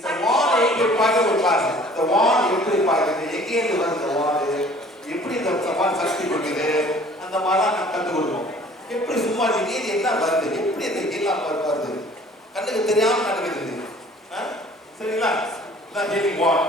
இந்த வால் எப்படி பார்க்க ஒரு கிளாஸ். இந்த வால் எப்படி பார்க்குது, எங்கேயிருந்து வருது இந்த வால், எப்படி இந்த வால் சக்தி கொடுக்குது, அந்த மாதிரிலாம் நான் கற்றுக் கொடுக்கணும். எப்படி சும்மா நீதி என்ன வருது, எப்படி இந்த எல்லாம் வருது, கண்ணுக்கு தெரியாமல் நடக்குது. சரிங்களா? இதான் ஹீலிங் வால்.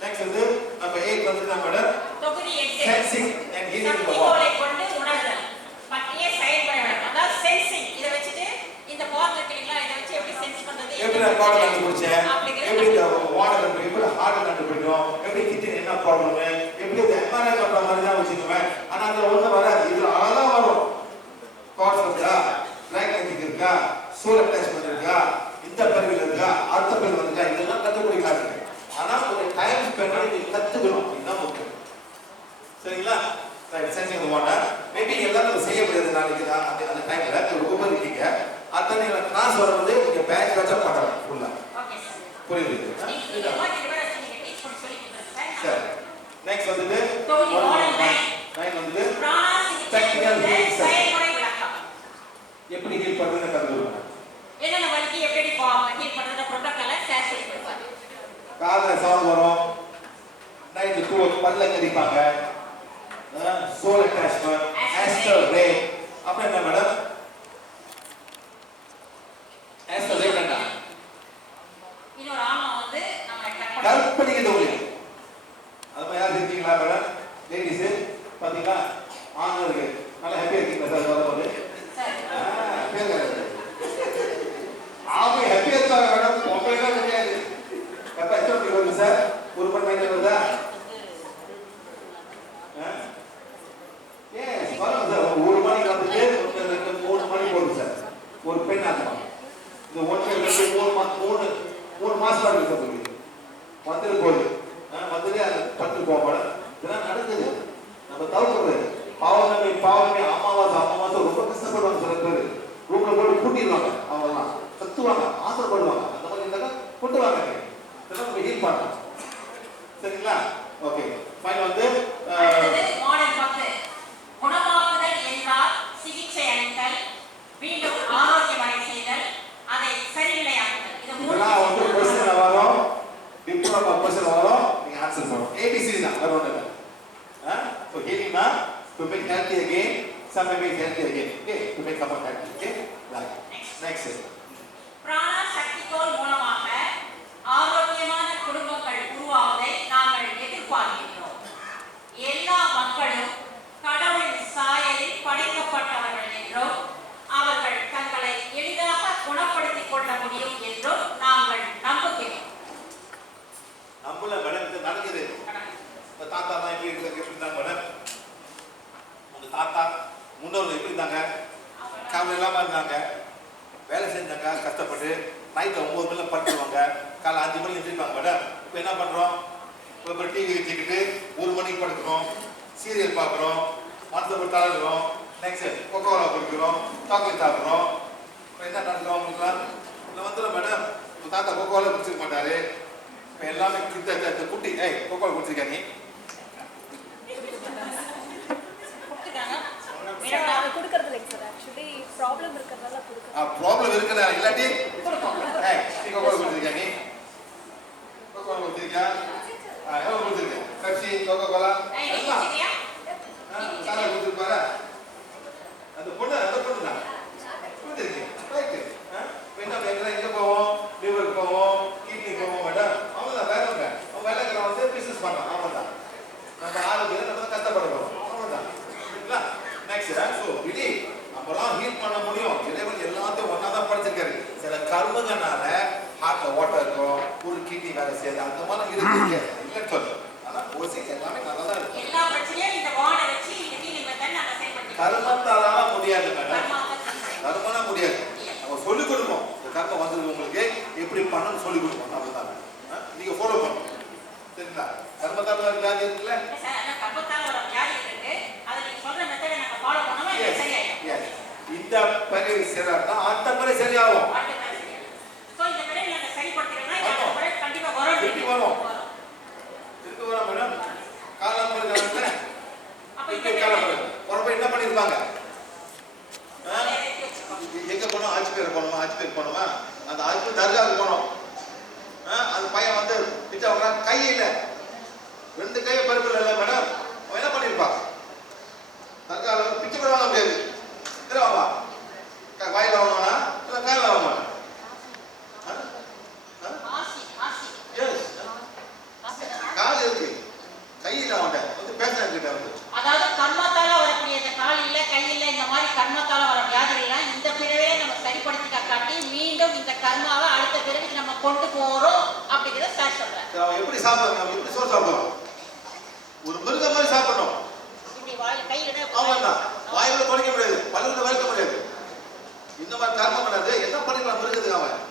நெக்ஸ்ட் வந்து நம்ம 8 வந்து நம்மளோட தொகுதி 8 சென்சிங் அண்ட் ஹீலிங் வால். சக்திகளை கொண்டு உணர்தல் பற்றிய செயல்முறை. அதாவது சென்சிங் இத வச்சிட்டு இந்த பால் இருக்குங்களா, இத வச்சு எப்படி சென்ஸ் பண்றது, எப்படி நான் பால் கண்டுபிடிச்சேன், எப்படி இந்த வாட்டர் எப்படி ஹார்ட் கண்டுபிடிக்கும், எப்படி கிட்னி என்ன ப்ராப்ளம், எப்படி எம்ஆர்ஐ பண்ற மாதிரி தான் வச்சுக்குவேன். ஆனா அதுல ஒண்ணு வராது. இதுல அழகா வரும். கார்ட்ஸ் இருக்கா, பிளாக் இருக்கா, சோல் அட்டாச்மெண்ட் இருக்கா, இந்த பரிவில் இருக்கா, அடுத்த பரிவில் இருக்கா, இதெல்லாம் கண்டுபிடிக்காது. ஆனா ஒரு டைம் ஸ்பெண்ட் பண்ணி கத்துக்கணும். இதுதான் முக்கியம். சரிங்களா? சென்சிங் தி வாட்டர் மேபி எல்லாரும் செய்ய முடியாது. நாளைக்கு அந்த டைம்ல ஒரு ஊபர் இருக்கீங்க, அத்தனை கிளாஸ் வரும்போது நீங்க பேட்ச் வச்சா பண்ணலாம் ஃபுல்லா. ஓகே சார், புரியுது? நீங்க வாட் யூ நீங்க டீச் பண்ணி சொல்லிட்டு சார். சரி, நெக்ஸ்ட் வந்து தொகுதி 9 வந்து பிராணாசிக்ஷையின் செயல்முறை விளக்கம். எப்படி ஹீல் பண்றதுன்னு கத்துக்கணும். என்னென்ன வலிக்கு எப்படி ஹீல் பண்றதுன்ற புரோட்டோகாலை சார் சொல்லி கொடுப்பாரு. காலைல சவுண்ட் வரும், நைட்டு பல்ல கடிப்பாங்க, சோல் அட்டாச்மெண்ட், ஆஸ்ட்ரல் ரே. அப்புறம் என்ன மேடம்? ஆஸ்ட்ரல் ரே என்ன? இன்னொரு ஆமா வந்து நம்ம கற்பனைக்கு தோழி. அது யார் இருக்கீங்களா மேடம்? லேடிஸ் பாத்தீங்களா? ஆண்களுக்கு நல்லா ஹாப்பியா இருக்கீங்களா சார்? வரும்போது ஆமா ஹாப்பியா இருக்காங்க மேடம். உங்களுக்கு தெரியாது எப்ப எத்தனை வருது சார்? ஒரு மணி நேரம் வருதா? ஒரு மணிக்கு வந்துட்டு 3 மணி போகுது சார். ஒரு பெண் ஆத்மா இந்த 1 2 3 மாசம் இருக்கு வந்துட்டு போகுது. வந்துட்டு அது பத்து போக இதெல்லாம் நடக்குது. நம்ம தவிர்க்கிறது பாவமே அமாவாசை ரொம்ப கஷ்டப்படுவாங்க. சில பேர் ரூம்ல போட்டு கூட்டிடுவாங்க, அவங்கெல்லாம் கத்துவாங்க, ஆசைப்படுவாங்க. அந்த மாதிரி இருந்தாங்க கொண்டுவாங்க. இதெல்லாம் நம்ம ஹீல் பண்ணலாம். சரிங்களா? Okay, fine. வந்து மாடல் 10 குணமாக்குதல் என்றால் சிகிச்சை அளித்தல், மீண்டும் ஆரோக்கியமடை செய்தல், அதை சரிநிலையாக்குதல். இது இதெல்லாம் வந்து क्वेश्चन வரும், டிப்ளோமா क्वेश्चन வரும், நீங்க ஆன்சர் பண்ணணும். ABC தான் வரும். So healing na to make healthy again, some may make healthy again. Okay, to make someone healthy. Okay, right. Next. பிராண சக்திகோள் மூலமாக ஆரோக்கியமான குடும்பங்கள் உருவாவதை நாங்கள் எதிர்பார்க்கிறோம். எல்லா மக்களும் கடவுளின் சாயலில் படைக்கப்பட்டவர்கள் என்றும் அவர்கள் தங்களை எளிதாக குணப்படுத்திக் கொள்ள முடியும் என்றும் நாங்கள் நம்புகிறோம். நம்மள மேடம் இது நடக்குது. தாத்தா தான் எப்படி இருந்தாங்க மேடம்? உங்க தாத்தா முன்னோர்கள் எப்படி இருந்தாங்க? கவலை இல்லாம இருந்தாங்க, வேலை செஞ்சாங்க, கஷ்டப்பட்டு நைட்டு 9 மணில படுத்துவாங்க, காலை 5 மணிக்கு எழுந்திருப்பாங்க மேடம். இப்போ என்ன பண்றோம்? இப்போ டிவி வச்சுக்கிட்டு 1 மணிக்கு படுக்கிறோம், சீரியல் பார்க்குறோம், மருத்துவ தளர்கிறோம், நெக்ஸ்ட் கொக்கோலா குடிக்கிறோம், சாக்லேட் சாப்பிட்றோம். இப்போ என்ன நடக்கிறோம் அவங்களுக்குலாம்? இல்லை வந்துடும் மேடம். உங்கள் தாத்தா கொக்கோலா குடிச்சிக்க மாட்டாரு. இப்போ எல்லாமே குட்டி கொக்கோலா குடிச்சிருக்கா நீ? ப்ராப்ளம் இருக்கறதால கொடுக்கறேன். ப்ராப்ளம் இருக்கதா இல்லாட்டி நீ கொக்கோலா குடிச்சிருக்கா? நீ கொக்கோலா குடிச்சிருக்கா? எவ்வளோ குடிச்சிருக்க? பெப்சி, கொக்கோலா சாரா குடிச்சிருப்பாரா? அந்த பொண்ணு தான் குடிச்சிருக்கேன். ரைட்டு. என்ன எங்கே போவோம்? லிவருக்கு போவோம், கிட்னி போவோம் மேடம். அவங்க தான் வேலைங்க. அவங்க வேலைக்கு வந்து பிஸ்னஸ் பண்ணலாம். அவங்க தான் நம்ம ஆரோக்கியம் நம்ம தான் கஷ்டப்படுறோம். அவங்க தான் சரிங்களா? நெக்ஸ்ட். ஸோ விதி நம்மளாம் ஹீல் பண்ண முடியும். இறைவன் எல்லாத்தையும் ஒன்றா தான் படிச்சிருக்காரு. சில கர்மங்கனால ஹார்ட்ல ஓட்டம் இருக்கும், ஒரு கிட்னி வேலை செய்யாது, அந்த மாதிரி இருக்கு இல்லைன்னு சொல்லு. ஆனால் ஒரு சில எல்லாமே நல்லா தான் இருக்கு. எல்லா பிரச்சனையும் இந்த வார்டை வச்சு இந்த ஹீலிங் மெத்தட் நாங்க செயல்படுத்திக்கிறோம். கர்மத்தால முடியாது மேடம். கர்மனா முடியாது. நம்ம சொல்லிக் கொடுப்போம். இந்த கர்மம் வந்தது உங்களுக்கு எப்படி பண்ணணும்னு சொல்லிக் கொடுப்போம். நம்ம தான் நீங்க ஃபாலோ பண்ணணும். சரிங்களா? கர்மத்தால வியாதி இருக்குல்ல சார், அந்த கர்மத்தால ஒரு வியாதி இருக்கு. அதை நீங்க சொல்ற மெத்தடை நாங்க ஃபாலோ பண்ணோம்னா இது சரியாயிடும். இந்த பரிவு சரியானா அடுத்த பரி சரியாகும். சோ இந்த பரிவு நாங்க சரிப்படுத்திக்கிறோம்னா இந்த பரி கண்டிப்பா வரும். திருப்பி வரும் மேடம். காலம் இருக்காங்க. அப்ப இந்த காலம் வரப்ப என்ன பண்ணிருப்பாங்க? எங்க போனோம்? ஆஜ்பேர் போனோமா? அந்த ஆஜ்பேர் தர்காவுக்கு போனோம். கை இல்லை, 2 கையை பருப்பு இல்லை மேடம். அவன் என்ன பண்ணிருப்பான்? தற்காலம் பிச்சு கூட வாங்க முடியாது. தெரியுமா? வாயில வாங்கணும்னா இல்லை காலில் வாங்கணும். கால் இருக்கு, கையில் அவன்கிட்ட வந்து பேசுறாங்க. அதாவது கர்மத்தால வரக்கூடிய இந்த கால் இல்ல கை இல்ல இந்த மாதிரி கர்மத்தால வர வியாதிகள்லாம் இந்த பிறவே நம்ம சரிப்படுத்தி காட்டி மீண்டும் இந்த கர்மாவை அடுத்த பிறவிக்கு நம்ம கொண்டு போறோம் அப்படிங்கிறத சார் சொல்றாரு. அவன் எப்படி சாப்பிடுறாங்க? அவன் எப்படி சோறு சாப்பிடுவான்? ஒரு மிருகம் மாதிரி சாப்பிடணும். இப்படி வாயில் கையில அவன்தான் வாயில படிக்க முடியாது, பல்லுல வளர்க்க முடியாது. இந்த மாதிரி கர்மம் பண்ணாது. என்ன பண்ணிக்கலாம் மிருகத்துக்கு? அவன்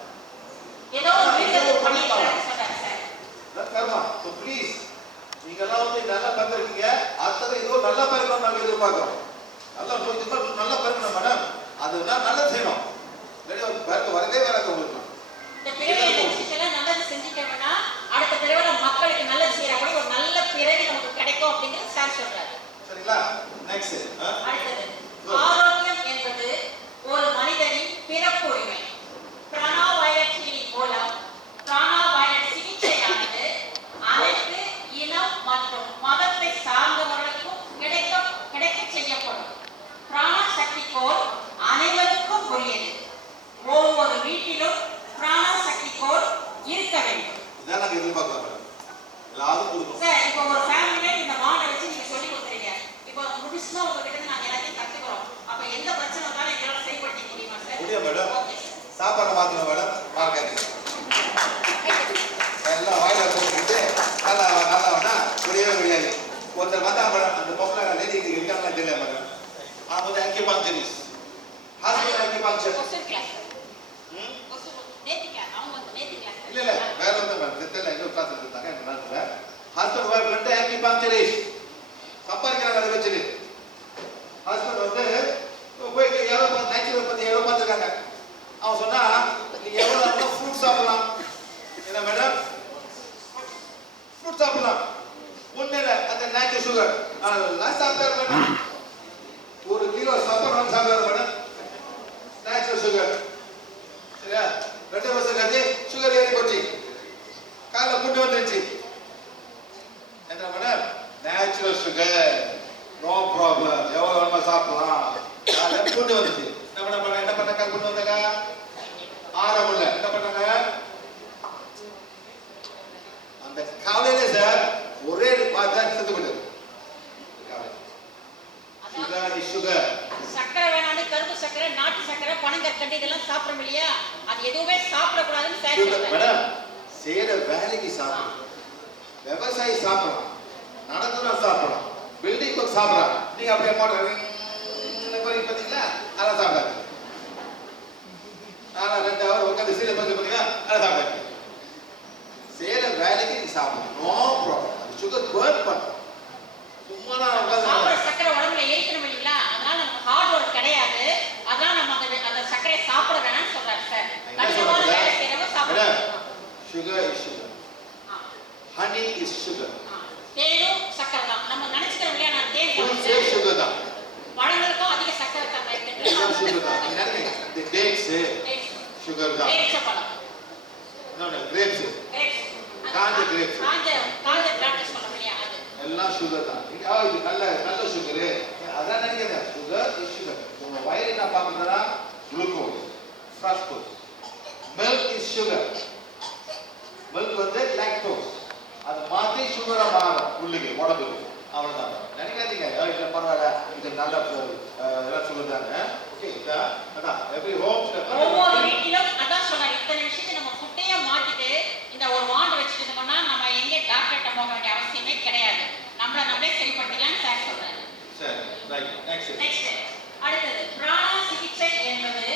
ஏதோ ஒரு மிருகத்துக்கு பண்ணிட்டாரு சொல்றாரு சார். கர்மா. ஸோ ப்ளீஸ் நீங்க எல்லாம் வந்து நல்லா பார்த்துருக்கீங்க. அடுத்தது ஏதோ நல்லா பார்க்கணும் நாங்கள் எதிர்பார்க்கிறோம். நல்லா போய் நல்லா பார்க்கணும் மேடம். அதுதான் நல்லது செய்யணும். வரவே வராது உங்களுக்கு. இந்த பிறவியெல்லாம் நல்லது செஞ்சுட்டோம்னா அடுத்த பிறவில மக்களுக்கு நல்லது செய்யறபடி ஒரு நல்ல பிறவி நமக்கு கிடைக்கும் அப்படிங்கிறது சார் சொல்றாரு. சரிங்களா? நெக்ஸ்ட் அடுத்தது ஆரோக்கியம் என்பது ஒரு மனிதனின் பிறப்பு உரிமை. பிராணவாயுவின் மூலம் பிராணவாயு சிகிச்சையானது அனைத்து இனம் மற்றும் மதத்தை சார்ந்தவர்களுக்கும் கிடைக்க செய்யப்படும். பிராண சக்தி கோல் அனைவருக்கும் உரியது. ஒவ்வொரு வீட்டிலும் பிராண சக்தி கோல் இருக்க வேண்டும். இதான் நாங்கள் எதிர்பார்க்கிறோம். எல்லாரும் கொடுக்கணும் சார். இப்போ ஒரு ஃபேமிலியில இந்த மாடை வச்சு நீங்க சொல்லி கொடுத்துறீங்க. இப்போ முடிச்சுனா உங்ககிட்ட நாங்கள் எல்லாத்தையும் கற்றுக்கிறோம். அப்போ எந்த பிரச்சனை வந்தாலும் எங்களால் செயல்படுத்த முடியுமா சார்? முடியும் மேடம். சாப்பாடு மாற்றணும் மேடம். பார்க்காதீங்க எல்லாம் வாயில போட்டுக்கிட்டு நல்லா நல்லானா முடியவே முடியாது. ஒருத்தர் வந்தா மேடம், அந்த பொம்பளை லேடி இருக்காங்களா தெரியல மேடம். அவங்க வந்து அக்யூபங்க்சரிஸ்ட், ஹாஸ்பிட்டல் அக்யூபங்க்சர். இல்ல இல்ல வேற வந்து மேடம் தெரியல. எங்க கிளாஸ் எடுத்தாங்க எங்க நாட்டுல ஹாஸ்பிட்டல் ஒய்ஃப் வந்து அக்யூபங்க்சரிஸ்ட் சம்பாதிக்கிறாங்க. அதை வச்சுட்டு ஹாஸ்பிட்டல் வந்து போயிட்டு எவ்வளோ நேச்சுரல் பத்தி எவ்வளோ பார்த்துருக்காங்க. அவன் சொன்னா நீங்க எவ்வளோ ஃப்ரூட் சாப்பிடலாம். என்ன மேடம்? ஃப்ரூட் சாப்பிடலாம். ஒண்ணு இல்லை, அந்த நேச்சுரல் சுகர் நான் சாப்பிட்டாரு மேடம். 1 கிலோ சாப்பிட்றோம் சாப்பிடாரு மேடம். Natural sugar. சரியா? 2 வருஷம் கழிச்சு சுகர் ஏறி போச்சு, காலைல புட்டு வந்துருச்சு. என்ன madam? Natural sugar, no problem, எவ்வளோ வேணுமா சாப்பிடலாம். காலைல புட்டு வந்துச்சு. என்ன பண்ணாங்க? புட்டு வந்தாங்க ஆரம்புல என்ன பண்ணாங்க? அந்த காலையில சார் ஒரே பார்த்தா செத்து போயிடுது. சுகர் சக்கரை வேணான்னு கரும்பு சக்கரை, நாட்டு சக்கரை, பனங்கற்கண்டு இதெல்லாம் சாப்பிடணும் இல்லையா? அது எதுவுமே சாப்பிடக்கூடாதுன்னு சார் மேடம். செய்யற வேலைக்கு சாப்பிடலாம், விவசாயி சாப்பிடலாம், நடந்துதான் சாப்பிடலாம், பில்டிங் ஒர்க் சாப்பிடலாம். நீங்க அப்படியே போடுறீங்க பார்த்தீங்களா? அதெல்லாம் சாப்பிடாது. ஆனா 2 ஹவர் உட்காந்து சீலை பார்த்து பார்த்தீங்கன்னா அதை சாப்பிடாது. செய்யற வேலைக்கு நீங்க சாப்பிடலாம், நோ ப்ராப்ளம். சுகர் பர்ன் பண்ணும். சும்மா நான் உட்காந்து சக்கரை உடம்புல ஏற்றணும் இல்லைங்களா? அதனால நமக்கு ஹார்ட் ஒர்க் கிடையாது. அதான் நம்ம அந்த சக்கரை சாப்பிட வேணாம்னு சொல்றாரு சார். கடினமான வேலை செய்யறவங்க சாப்பிடணும். Sugar is sugar, honey is sugar. தேனும் சக்கரை தான். நம்ம நினைச்சுக்கிறோம் இல்லையா? நான் தேன் சுகர் தான். பழங்களுக்கும் அதிக சக்கரை தன்மை இருக்கு. சுகர் தான். நீங்க நினைக்கிறீங்க இந்த டேட்ஸ் சுகர் தான். பேரிச்சம்பழம், கிரேப்ஸ், காஞ்ச கிரேப்ஸ், காஞ்ச திராட்சை சொல்றோம் இல்லையா? அது எல்லாம் சுகர் தான். இது நல்ல சுகரு. அதான் நினைக்கிறேன். Sugar is sugar. உங்க வயிறு என்ன பார்க்கணும்னா glucose, fructose. Milk is sugar. Milk வந்து லாக்டோஸ். அது மாற்றி சுகரா மாறும் உள்ளுக்கு உடம்புக்கு. அவ்வளவுதான். நினைக்காதீங்க இல்லை பரவாயில்ல இது நல்ல எல்லாம் சுகர் தானே. ஓகே அதான் எப்படி ஹோம் ஒவ்வொரு வீட்டிலும் அதான் சொன்னார். இத்தனை விஷயத்தை நம்ம குட்டையா மாட்டிட்டு இந்த ஒரு வாண்டு வச்சுட்டு இருந்தோம்னா நம்ம எங்கே டாக்டர்கிட்ட போக வேண்டிய அவசியமே கிடையாது. நம்மளே சரிப்படுத்திக்கலாம்னு சார் சொல்றாரு. சரி ரைட். நெக்ஸ்ட் அடுத்தது பிராண சிகிச்சை என்பது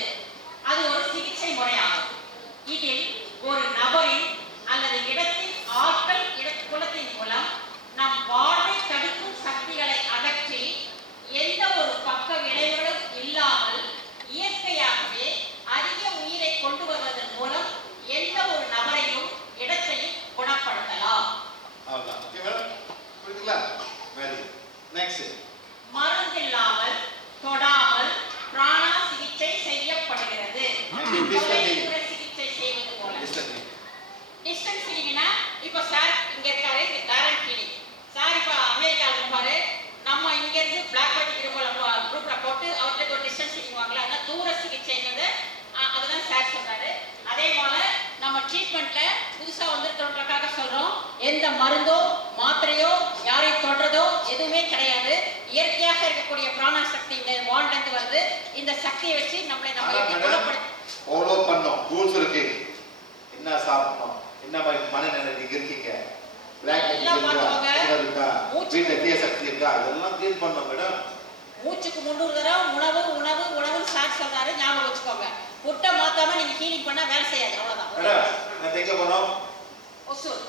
அது ஒரு சிகிச்சை முறையாகும். இதில் ஒரு நபரின் அல்லது இடத்தின் ஆற்றல் குலத்தின் மூலம் நம் வாழ்வை தடுக்கும் சக்திகளை அகற்றி எந்த ஒரு பக்க விளைவுகளும் இல்லாமல் இயற்கையாகவே அதிக உயிரை கொண்டு எந்த மருந்தோ மாத்திரையோ யாரை தொடுறதோ எதுவுமே கிடையாது. இயற்கையாக இருக்கக்கூடிய பிராண சக்தி இந்த வாண்ட்ல இருந்து வருது. இந்த சக்தியை வச்சு நம்மளை ஃபாலோ பண்ணோம். ரூல்ஸ் இருக்கு. என்ன சாப்பிடணும், என்ன மாதிரி மனநிலை இருக்கீங்க, வீட்டுல தீய சக்தி இருக்கா, இதெல்லாம் கிளீன் பண்ணோம் மேடம். மூச்சுக்கு 300 தடவை உணவு உணவு உணவுன்னு சார் சொல்றாரு, ஞாபகம் வச்சுக்கோங்க. புட்டை மாத்தாம நீங்க ஹீலிங் பண்ணா வேலை செய்யாது. அவ்வளவுதான். மேடம் நான் எங்க போனோம்? ஒசூர்.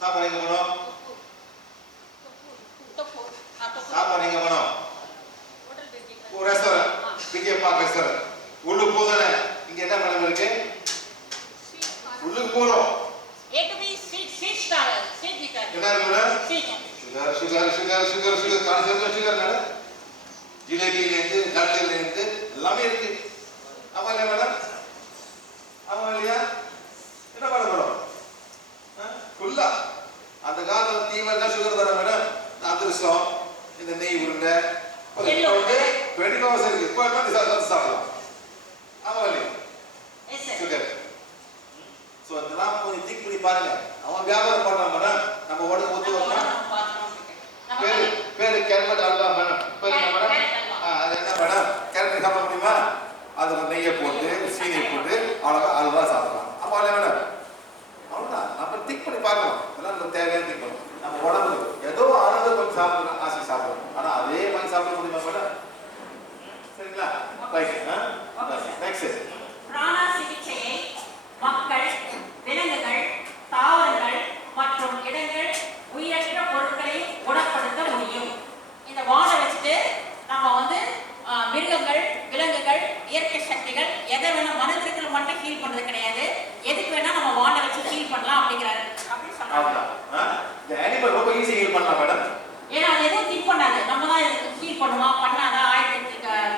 சாப்பாடு எங்க போனோம்? சாப்பாடு எங்க போனோம்? ஒரு ரெஸ்டாரண்ட், விஜய பார்க் ரெஸ்டாரண்ட். உள்ளுக்கு போதானே, இங்க என்ன மேடம் இருக்கு? உள்ளுக்கு போறோம். A to B sweet stall, sweet விக்கர். என்ன இருக்கு madam? Sweet. Sugar concentrate sugar madam. ஜிலேபில இருந்து லட்டுல இருந்து எல்லாமே இருக்கு. ஆமா இல்லையா மேடம்? ஆமா இல்லையா? என்ன பண்ண போறோம்? ஃபுல்லா அந்த காலத்துல தீவன சுகர் தர மேடம். அதிரசம், இந்த நெய் உருண்டை 24 hours இருக்கு. இப்போ என்ன சாப்பிடலாம்? ஆமா இல்லையா? சுகர். சோ அதெல்லாம் கொஞ்சம் திங்க் பண்ணி பாருங்க. அவன் வியாபாரம் பண்றான் மேடம், நம்ம உடம்பு ஒத்து வரணும். பேரு கேரட் அல்வா மேடம். பேரு என்ன மேடம்? அது என்ன மேடம்? கேரட் சாப்பிட முடியுமா? அதுல நெய்யை போட்டு சீனியை போட்டு அவ்வளோ அல்வா சாப்பிடலாம். அப்போ இல்லை மேடம், அவ்வளோதான். நம்ம திங்க் பண்ணி பார்க்கணும். இதெல்லாம் நம்ம தேவையான திங்க் பண்ணணும். நம்ம உடம்பு ஏதோ ஆனந்தம் கொஞ்சம் சாப்பிடணும், ஆசை சாப்பிடணும். ஆனால் அதே மாதிரி சாப்பிட முடியுமா மேடம்? சரிங்களா? நெக்ஸ்ட் பிராணா சிகிச்சையை மக்கள், விலங்குகள், தாவரங்கள் மற்றும் இடங்கள், உயிரற்ற பொருட்களை குணப்படுத்த முடியும். இந்த வாழை வச்சுட்டு நம்ம மிருகங்கள், விலங்குகள், இயற்கை சக்திகள் எதை வேணா மனதிற்கு மட்டும் ஹீல் பண்றது கிடையாது. எதுக்கு வேணா நம்ம வாழை வச்சு ஹீல் பண்ணலாம் அப்படிங்கிறாரு. அப்படி சொல்றாங்க. இந்த அனிமல் ரொம்ப ஈஸி ஹீல் பண்ணலாம் மேடம். ஏன்னா அது எதுவும் திங்க் பண்ணாது. நம்ம தான் இதுக்கு ஹீல் பண்ணுவோம் பண்ணாதா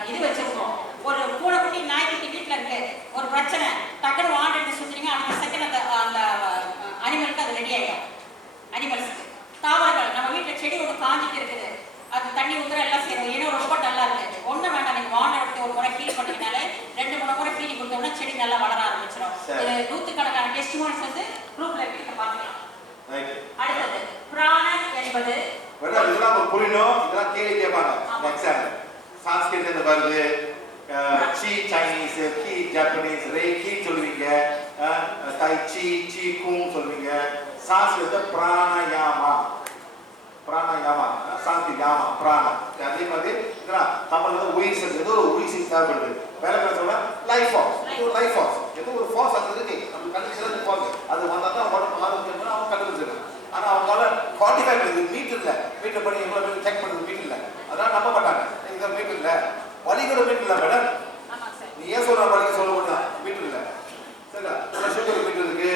இது வச்சிருக்கோம். ஒரு பூனைக்குட்டி நாய்க்குட்டி வீட்டில் இருக்கு, ஒரு பிரச்சனை, டக்குனு வாண்டை எடுத்து சுற்றுறீங்க, அடுத்த செகண்ட் அந்த அனிமலுக்கு அது ரெடி ஆகிடும். அனிமல்ஸுக்கு தாவரங்கள், நம்ம வீட்டில் செடி ஒன்று காஞ்சிட்டு இருக்குது, அது தண்ணி ஊற்றுற எல்லாம் செய்யணும். ஏன்னா ரொம்ப நல்லா இருக்கு. ஒன்றும் வேண்டாம், நீங்கள் வாண்டை எடுத்து ஒரு முறை ஹீல் பண்ணிங்கனாலே 2-3 முறை ஹீலிங் கொடுத்தோம்னா செடி நல்லா வளர ஆரம்பிச்சிடும். இது 100கணக்கான டெஸ்டிமோனிஸ் குரூப்ல இருக்கு, பார்க்கலாம். அடுத்தது பிராணன் என்பது இதெல்லாம் புரியணும். இதெல்லாம் கேள்வி கேட்பாங்க. எக்ஸாம்பிள் சான்ஸ்கிரிட்ல வருது, சி சைனீஸ், கி ஜப்பனீஸ், ரே கி சொல்லுவீங்க, தை சி சி கூம் சொல்லுவீங்க. சான்ஸ்கிரிட்ல பிராணயாமா, பிராணயாமா சாந்தி யாமா பிராணம். அதே மாதிரி தமிழ்ல உயிர் சக்தி, ஏதோ ஒரு உயிர் சக்தி தேவைப்படுது. வேற என்ன சொல்ல, லைஃப் ஃபார்ஸ், லைஃப் ஃபார்ஸ், ஏதோ ஒரு ஃபார்ஸ் அது இருக்கு. நம்ம கண்டுபிடிச்சது ஃபார்ஸ், அது வந்தால் தான் உடம்பு ஆரோக்கியம் அவங்க கண்டுபிடிச்சிருக்காங்க. ஆனா அவங்களால 45 மீட்டர் இல்லை, மீட்டர் பண்ணி எவ்வளவு செக் பண்ணுறது மீட்டர் இல்லை, அதெல்லாம் நம்ப மாட்டாங்க. இந்த மீட்டர் இல்லை, வலிக்கூட மீட்டர் இல்லை மேடம். நீ ஏன் சொல்ற வலிக்கு சொல்ல முடியும், மீட்டர் இல்லை. சரிங்களா? சுகர் மீட்டர் இருக்கு,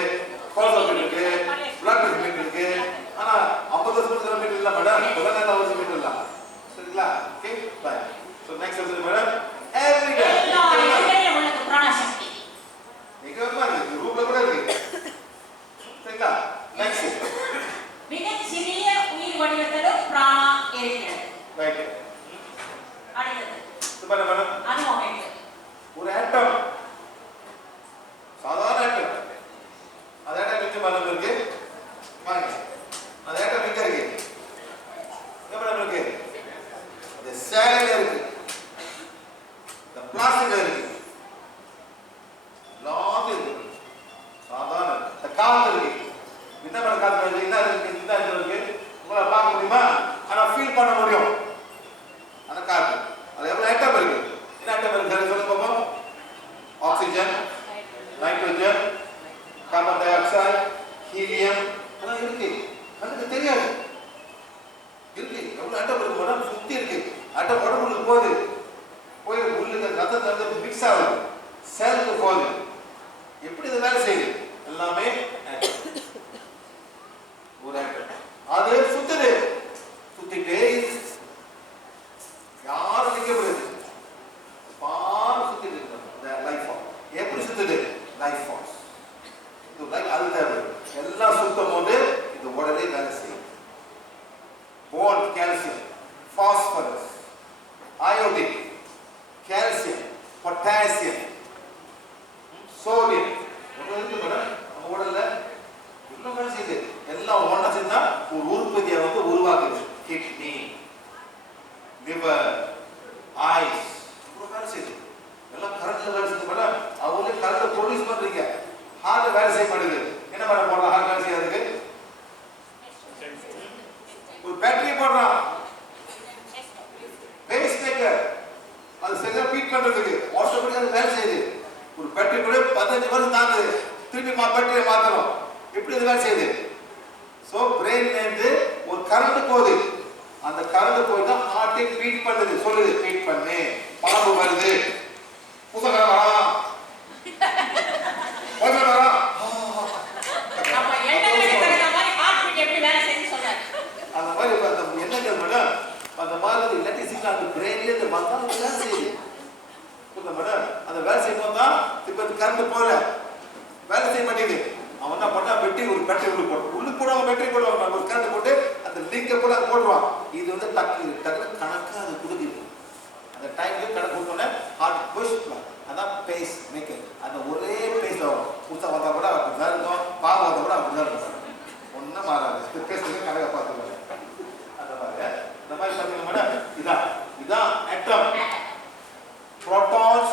கொலஸ்ட்ரால் மீட்டர் இருக்கு, பிளட் பிரஷர் மீட்டர் இருக்கு. ஆனா 50 வருஷம் மீட்டர் இல்லை மேடம், 14 வருஷம் மீட்டர் இல்லை. சரிங்களா? Okay bye. ஸோ நெக்ஸ்ட் வந்து மேடம் எவ்ரிடே பிராணசக்தி எங்க இருக்கு, ரூம்ல கூட இருக்கு. சரிங்களா? நெக்ஸ்ட் மிக சிறிய உயிர் வடிவத்திலும் பிராணா இருக்கிறது. ரைட். அடுத்தது சுபா மேடம் அணுவமைப்பு. ஒரு ஆட்டம், சாதாரண ஆட்டம், அந்த ஆட்டம் விட்டு மேடம் இருக்கு பாருங்க. அந்த ஆட்டம் விட்டு இருக்கு எங்க மேடம் இருக்கு? இந்த சேலையில இருக்கு, இந்த பிளாஸ்டிக்ல இருக்கு, லாங் இருக்கு, சாதாரண இந்த காத்து இருக்கு. என்ன மேடம் காத்து இருக்கு? என்ன இருக்கு? இந்த இருக்கு, உங்களால பார்க்க முடியுமா? ஆனா ஃபீல் பண்ண முடியும். அந்த காத்து அது எவ்வளவு ஆட்டம் இருக்கு? என்ன ஆட்டம் இருக்கு சொல்லுங்க பாப்போம். Oxygen, nitrogen, carbon di oxide, helium எல்லாம் இருக்கு. கண்ணுக்கு தெரியாது, இருக்கு. எவ்வளவு ஆட்டம் இருக்கு மேடம்? சுத்தி இருக்கு. ஆட்டம் உடம்புக்கு போகுது, போய் உள்ளுக்கு ரத்தத்துல மிக்ஸ் ஆகுது, செல்லுக்கு போகுது. எப்படி இது வேலை செய்யுது? எல்லாமே ஒரு ஆட்டம். அது சுத்துது, சுத்திட்டே யாரும் நிக்க முடியாது, பாரு சுத்திட்டு இருக்கு. லைஃப் ஃபார்ஸ் எப்படி சுத்துது? லைஃப் ஃபார்ஸ் இது லைஃப் அது தேவை. எல்லாம் சுத்தும் போது இது உடனே வேலை செய்யும். Phone, calcium, phosphorus, iodine, calcium, potassium, sodium இருக்கு மேடம். நம்ம உடல்ல இன்னும் வேலை செய்யுது. ஒரு உற்பத்தியை வந்து உருவாக்குது. கிட்னி, லிவர், ஐஸ் வேலை செய்யுது. எல்லாம் கரண்ட்ல வேலை செய்யுது மேடம். அவங்களே கரண்ட் ப்ரொடியூஸ் பண்றீங்க. ஹார்ட் வேலை செய்ய மாட்டேங்குது. என்ன மேடம் போடுறோம் ஹார்ட் வேலை செய்யறதுக்கு? ஒரு பேட்டரி போடுறான், பேஸ் மேக்கர், அது சரியா பீட் பண்றதுக்கு ஆட்டோமேட்டிக்கா வேலை செய்யுது. ஒரு பேட்டரி கூட 15 வருஷம் தாங்குது. திருப்பி பேட்டரியை மாத்தணும். எப்படி இது வேலை செய்யுது? சோ பிரெயின்ல இருந்து ஒரு கரண்ட் போகுது. அந்த கரண்ட் போய் தான் ஹார்ட்டை பீட் பண்ணுது. சொல்லுது பீட் பண்ணு, பாம்பு வருது, புசகர வரா, புசகர வரா. அப்ப எண்ணங்களுக்கு தகுந்த மாதிரி ஹார்ட் பீட் எப்படி வேலை செய்யுதுன்னு சொல்றாரு. அந்த மாதிரி அந்த எண்ணங்கள் மேடம் அந்த மாதிரி எலக்ட்ரிசிட்டி அந்த பிரெயின்ல இருந்து வந்தா வேலை செய்யுது. புரியுதா மேடம்? அந்த வேலை செய்யும் தான் இப்ப கரண்ட் போல வேலை செய்ய மாட்டேங்குது. அவன் தான் பண்ணா பெட்டி ஒரு பேட்டரி உள்ளுக்கு கூட அவன் பேட்டரி போடுவான். ஒரு கரண்ட் போட்டு அந்த லிங்கை கூட போடுவான். இது வந்து டக்குனு கணக்கா அது கொடுக்குது. அந்த டைம்ல கணக்கு கொடுத்தோன்னே ஹார்ட் புஷ், அதான் பேஸ் மேக்கர். அந்த ஒரே பேஸ் வரும். புதுசாக வந்தா கூட அப்படிதான் இருக்கும், பாம்பு வந்தா கூட அப்படிதான் இருக்கும். ஒன்றும் மாறாது. பேசுறதுக்கு கணக்கை பார்த்துருவாங்க. அந்த மாதிரி பார்த்தீங்கன்னா மேடம் இதான் ஆட்டம். protons,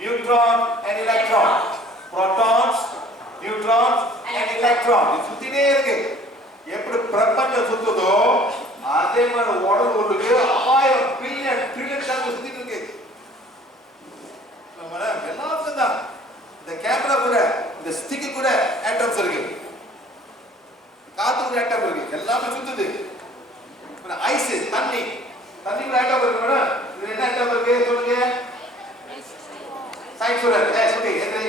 neutrons and electrons. protons, neutrons and electrons. இது சுத்திட்டே இருக்கு. எப்படி பிரபஞ்சம் சுத்துதோ அதே மாதிரி உடல் உள்ளுக்கு 1000 பில்லியன் ட்ரில்லியன் டைம் சுத்திட்டு இருக்கு. மேடம் எல்லாத்துக்கும் தான். இந்த கேமரா கூட, இந்த ஸ்டிக்கு கூட ஆட்டம்ஸ் இருக்கு. காத்து கூட ஆட்டம் இருக்கு. எல்லாமே சுத்துது. ஐஸ், தண்ணி கூட ஆட்டம் இருக்கு மேடம். இது என்ன ஆட்டம் இருக்கு சொல்லுங்க? சயின்ஸ் சொல்லுங்க. சொல்லி என்ன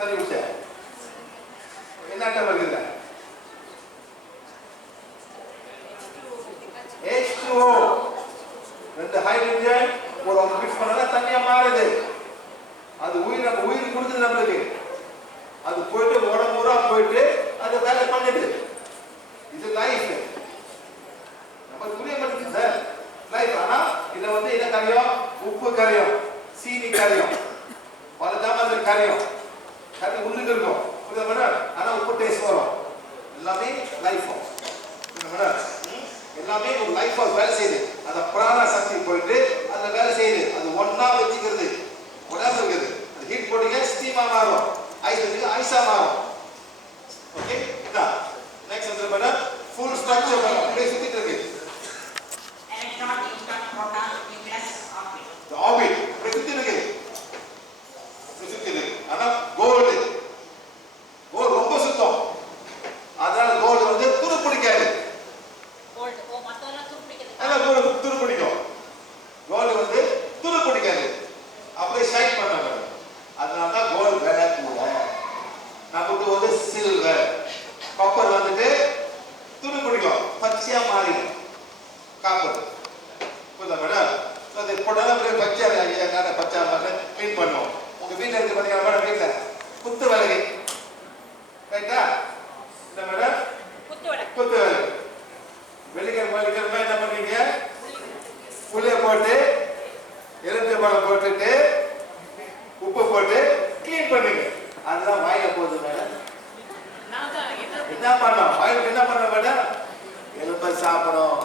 தண்ணி குடிச்ச என்ன ஆட்டம் இருக்குல்ல? H2O. ரெண்டு ஹைட்ரஜன் ஒரு மிக்ஸ் பண்ணா தண்ணியா மாறுது. அது உயிர் கொடுக்குது நம்மளுக்கு. அது போயிட்டு உடம்பு பூரா போயிட்டு அது வேலை பண்ணுது. இது லைஃப். நம்ம புரிய மாட்டேங்குது சார் லைஃப். ஆனா இதை வந்து என்ன கரையும்? உப்பு கரையும், சீனி கரையும், பல ஜாமான் கரையும். கறி உள்ளுக்கு இருக்கும். புரியுதா மேடம்? ஆனா உப்பு டேஸ்ட் வரும். எல்லாமே லைஃப். மேடம் எல்லாமே ஒரு லைஃப் வேலை செய்யுது. அந்த பிராண சக்தி போயிட்டு அதுல வேலை செய்யுது. அது ஒன்னா வச்சுக்கிறது, உடம்பு இருக்குது. அது ஹீட் போட்டீங்க ஸ்டீமா மாறும், ஐஸ் வச்சுக்க ஐஸா மாறும். ஓகே, இதான் நெக்ஸ்ட் வந்து மேடம் ஃபுல் ஸ்ட்ரக்சர் மேடம் அப்படியே சுத்திட்டு இருக்கு. Electron, neutron, proton, nucleus, orbit. Orbit அப்படியே சுத்தி இருக்கு. சுத்திது. ஆனா கோல்டு ரொம்ப சுத்தம். அதனால கோல்டு வந்து துரு பிடிக்காது. துரு பிடிக்கும். கோல்டு வந்து துரு பிடிக்காது, அப்படியே ஷைன் பண்ணாங்க. அதனாலதான் கோல்டு விலை கூட. நமக்கு வந்து சில்வர், காப்பர் வந்துட்டு துரு பிடிக்கும், பச்சையா மாறிடும் காப்பர். புரியுதா மேடம்? அது போட்டாலும் அப்படியே பச்சை பச்சை கிளீன் பண்ணுவோம். உங்க வீட்டில் இருக்கு பார்த்தீங்கன்னா மேடம், வீட்டில் குத்து விளக்கு ரைட்டா? இந்த மேடம் குத்து விளக்கு வெள்ளிக்கிழமை என்ன பண்ணுவீங்க? புளிய போட்டு எலுமிச்சம்பழம் போட்டுட்டு உப்பு போட்டு கிளீன் பண்ணுங்க. அதுதான் வாயில போகுது மேடம். என்ன பண்ணோம்? வாயிலுக்கு என்ன பண்ண மேடம்? எலும்பை சாப்பிடும்.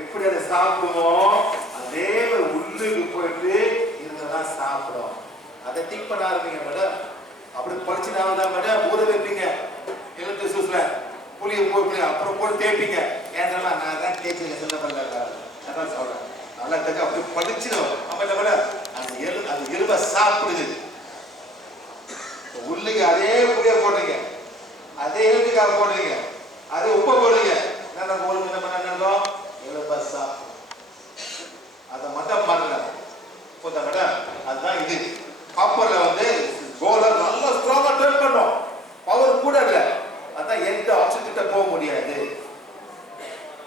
எப்படி அதை சாப்பிடுவோம்? அதே உள்ளுக்கு போயிட்டு இருந்ததான் சாப்பிடும். அதை திங்க் பண்ண ஆரம்பிங்க மேடம். அப்படி படிச்சுதான் மேடம் ஊற வைப்பீங்க. எலுமிச்சை ஜூஸ்ல புளிய போய் அப்புறம் போட்டு தேய்ப்பீங்க. ஏன்னா நான் தான் தேய்ச்சி சொல்ல பண்ணல அதான் சொல்றேன். நல்லா தெரிஞ்சு அப்படி படிச்சிடும். ஆமாம் மேடம், அந்த எலும்பை சாப்பிடுது. உள்ளுக்கு அதே புளிய போடுறீங்க, அதே எலுமிக்காய் போடுறீங்க, அதே உப்பை போடுறீங்க. என்ன போடுங்க நம்ம நினைக்கிறோம்? எலும்பை சாப்பிடும். அதை மட்டும் மாட்டல போதா மேடம். அதுதான் இது. காப்பர்ல வந்து கோலை நல்லா ஸ்ட்ராங்கா ட்ரெயின் பண்ணும். பவர் கூட இல்லை. அதான் எந்த ஆப்ஷன் கிட்ட போக முடியாது.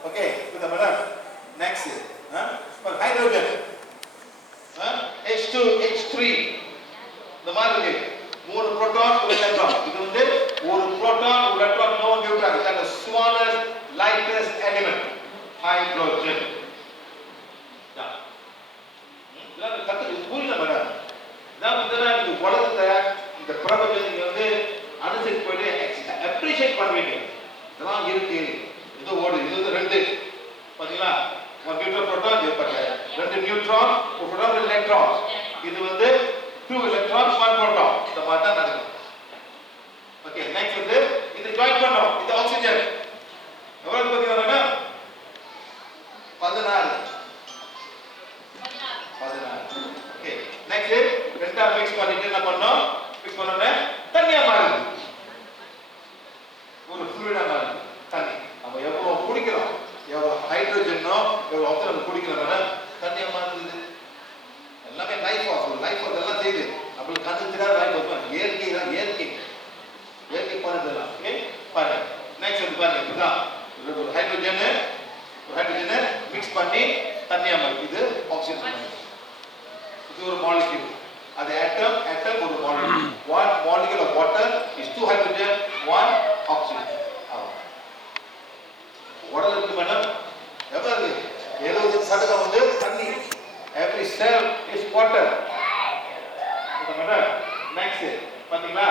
ஓகே புரியுதா madam? Next hydrogen H2 H3 இந்த மாதிரி இருக்கு. 3 புரோட்டான் ஒரு எலக்ட்ரான். இது வந்து ஒரு புரோட்டான் ஒரு எலக்ட்ரான் நோ நியூட்ரான். இது ஸ்மாலஸ்ட் லைட்டஸ்ட் எலிமெண்ட் ஹைட்ரோஜன். இதெல்லாம் கத்து புரியல மேடம். இதான் இந்த உலகத்தை இந்த பிரபஞ்சத்தை நீங்க வந்து அனுசரித்து போயிட்டு அப்ரிஷியேட் பண்ணுவீங்க. இதெல்லாம் இருக்கு, நியூட்ரான், ஒரு புரோட்டான், ஒரு எலக்ட்ரான். இது வந்து 2 electrons 1 proton. இந்த மாதிரி தான் நடக்கும். ஓகே, நெக்ஸ்ட் வந்து இது ஜாயின் பண்ணோம். இது ஆக்ஸிஜன். எவ்வளவு பாத்தீங்கன்னா 16. ஓகே, நெக்ஸ்ட் ரெண்டா மிக்ஸ் பண்ணிட்டு என்ன பண்ணோம்? மிக்ஸ் பண்ணோம்னா தண்ணியா மாறுது. ஒரு ஃப்ளூயிடா மாறுது தண்ணி. நம்ம எவ்வளவு குடிக்கிறோம், எவ்வளவு ஹைட்ரஜனோ எவ்வளவு ஆக்சிஜன் நம்ம குடிக்கிறோம்னா தண்ணியா மாறுது. எல்லாமே லைஃப் அதெல்லாம் செய்யுது. நம்மளுக்கு கண்ணு தெரியாத லைஃப் இயற்கை தான், இயற்கை பண்ணதெல்லாம். ஓகே, பாருங்க. நெக்ஸ்ட் வந்து பாருங்க, இதுதான் ஒரு ஹைட்ரஜனை மிக்ஸ் பண்ணி தண்ணியா மாறுது. இது ஆக்சிஜன். இது ஒரு மாலிக்யூல். அது atom ஒரு molecule. One molecule of water is 2 hydrogen, 1 oxygen. உடல் இருக்கு மேடம், எவ்வளவு 70% வந்து தண்ணி. Every cell is water. Okay madam. Next பாத்தீங்களா?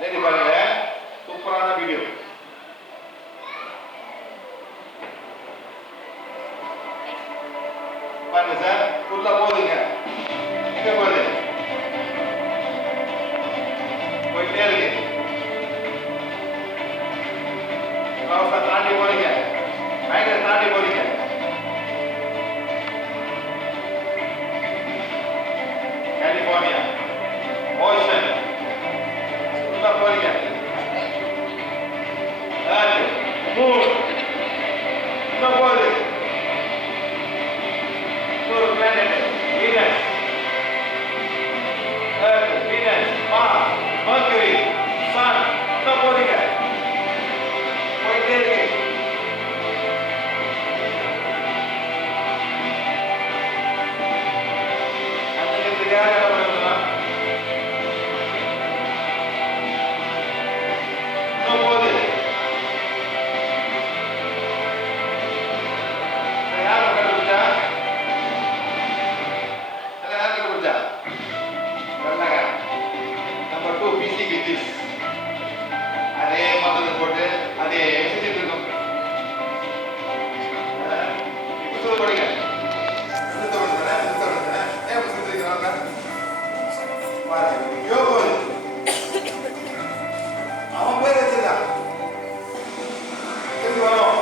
லேடி பாருங்க, சூப்பரான வீடியோ. பாருங்க சார், உள்ள போகுதுங்க. எங்க போகுது? போயிட்டே இருக்கு. ராவசா தாண்டி போறீங்க, நைட்ரஸ் தாண்டி போறீங்க. கலிபோர்னியா ஓஷன் உள்ள போறீங்க. மூணு இன்னும் போகுது. ஒரு planet Venus, Mars, Mercury, sun. இன்னும் போறீங்க, போயிட்டே இருக்கு. அன்னைக்கு தெரியாத இன்னும் போகுது. யார் கண்டுபிடிச்சா? யார் கண்டுபிடிச்சா? நம்பர் 2 பிசி கிட்டிஸ். அதே மதத்தை போட்டு அதே செஞ்சுட்டு இருக்கோம். இப்ப சொல்ல போறீங்க அவன் பேர் வச்சிருக்கான். திரும்பி வரும்.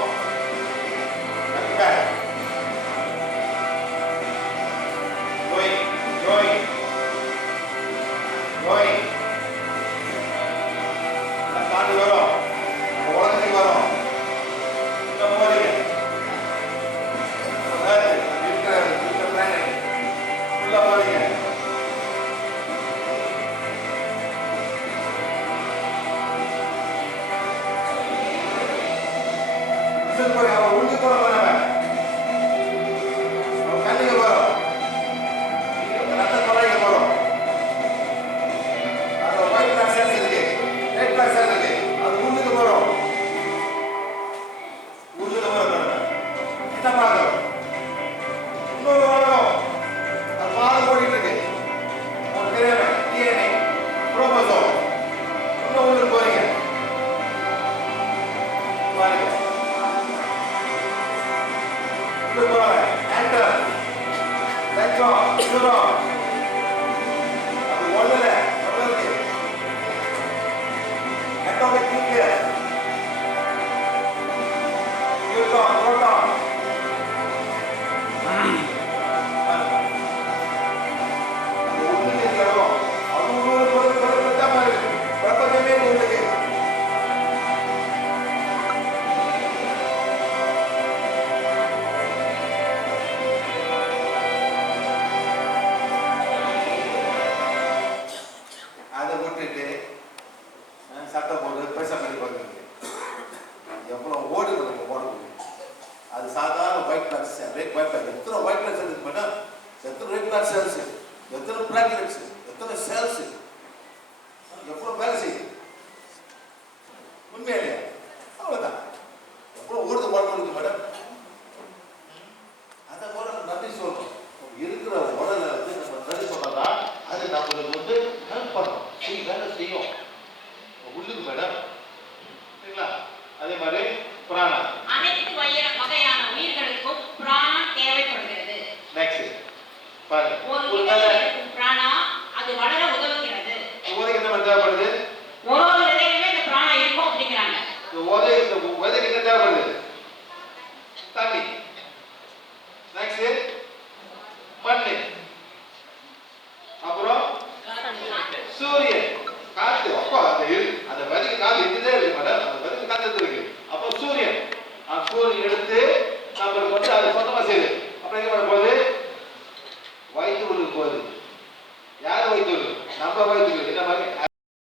தாண்டி வரும், உலகத்துக்கு வரும். உள்ள போறீங்க. உள்ளுக்கு போற கண்ணுக்கு போறோம், ரத்த குழாய்க்கு போறோம். அது ஒயிட் பிளட் செல்ஸ் இருக்கு, ரெட் பிளட் செல் இருக்கு. அது உள்ளுக்கு போறோம். உள்ளுக்கு போறோம். என்ன பார்க்கறோம்? இன்னொரு உலகம். அது பால் ஓடிட்டு இருக்கு. ஒரு தெரியாம டிஎன்ஏ, குரோமோசோம். இன்னும் உள்ளுக்கு போறீங்க. பாருங்க, உள்ளுக்கு போறாங்க. ஆண்டர், எலக்ட்ரான், நியூட்ரான். அது ஒண்ணுல இருக்கு. Atomic nucleus, neutron, proton. அது உள்ளுக்கு வரும். அது ஒரு பிரபஞ்சமா இருக்கு. பிரபஞ்சமே உள்ளுக்கு. அதை விட்டுட்டு சட்டை போட்டு பிரசம் பண்ணி பார்க்குறது எவ்வளோ ஓடுது நம்ம ஓடுது. அது சாதாரண white blood cell, red white blood. எத்தனை ஒயிட் பிளட் செல் இருக்கு மேடம்? எத்தனை ரெட் பிளட் செல்ஸ், எத்தனை பிளாட்லெட்ஸ், எத்தனை செல்ஸ், எவ்வளோ வேலை